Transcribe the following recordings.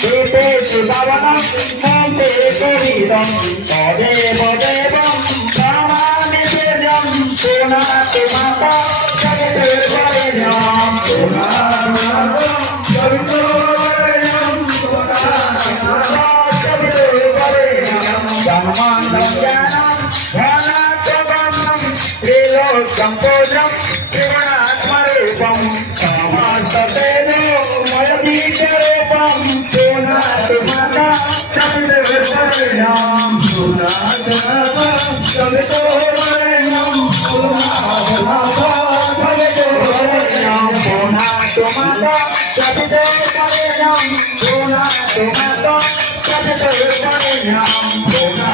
Ete Bhavanam Mante Koridam Tadeva Devam Brahmani Sejam Sunate Mata Jagate Varenyam Sunate Mata Jagate Varenyam Sunate Mata Jagate Varenyam Dhammanam Jnanam Dhanatavanam Trilokam Pujam Trigunatmarupam Samasatedam Mayadisharupam Sunate Mata Jagate Varenyam Sunate Mata Jagate Varenyam Sunate Mata Jagate Varenyam Sunate Mata Jagate Varenyam Sunate Mata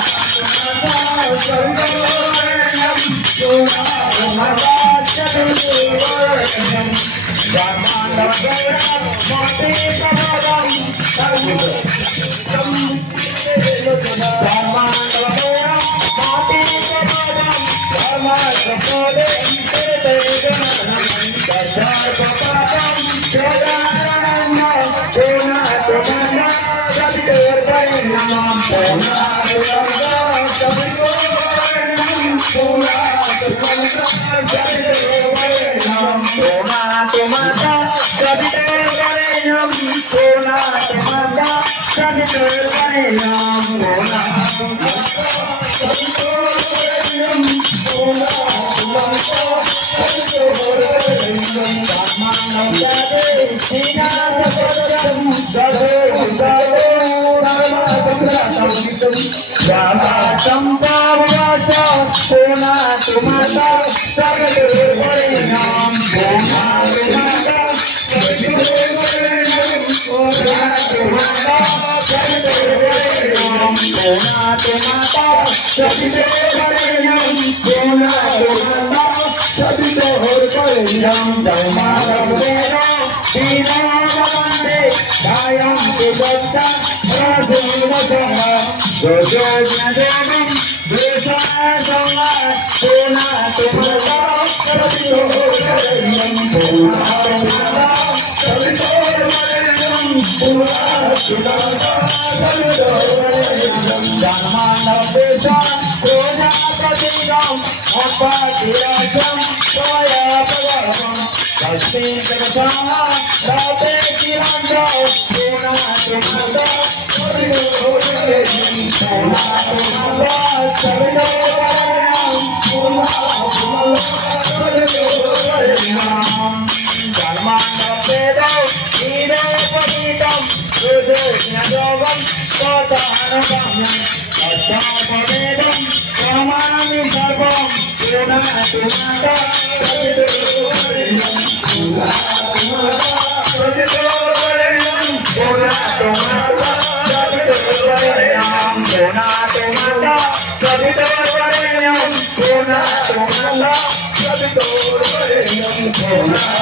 Jagate Varenyam Sunate Mata Sunate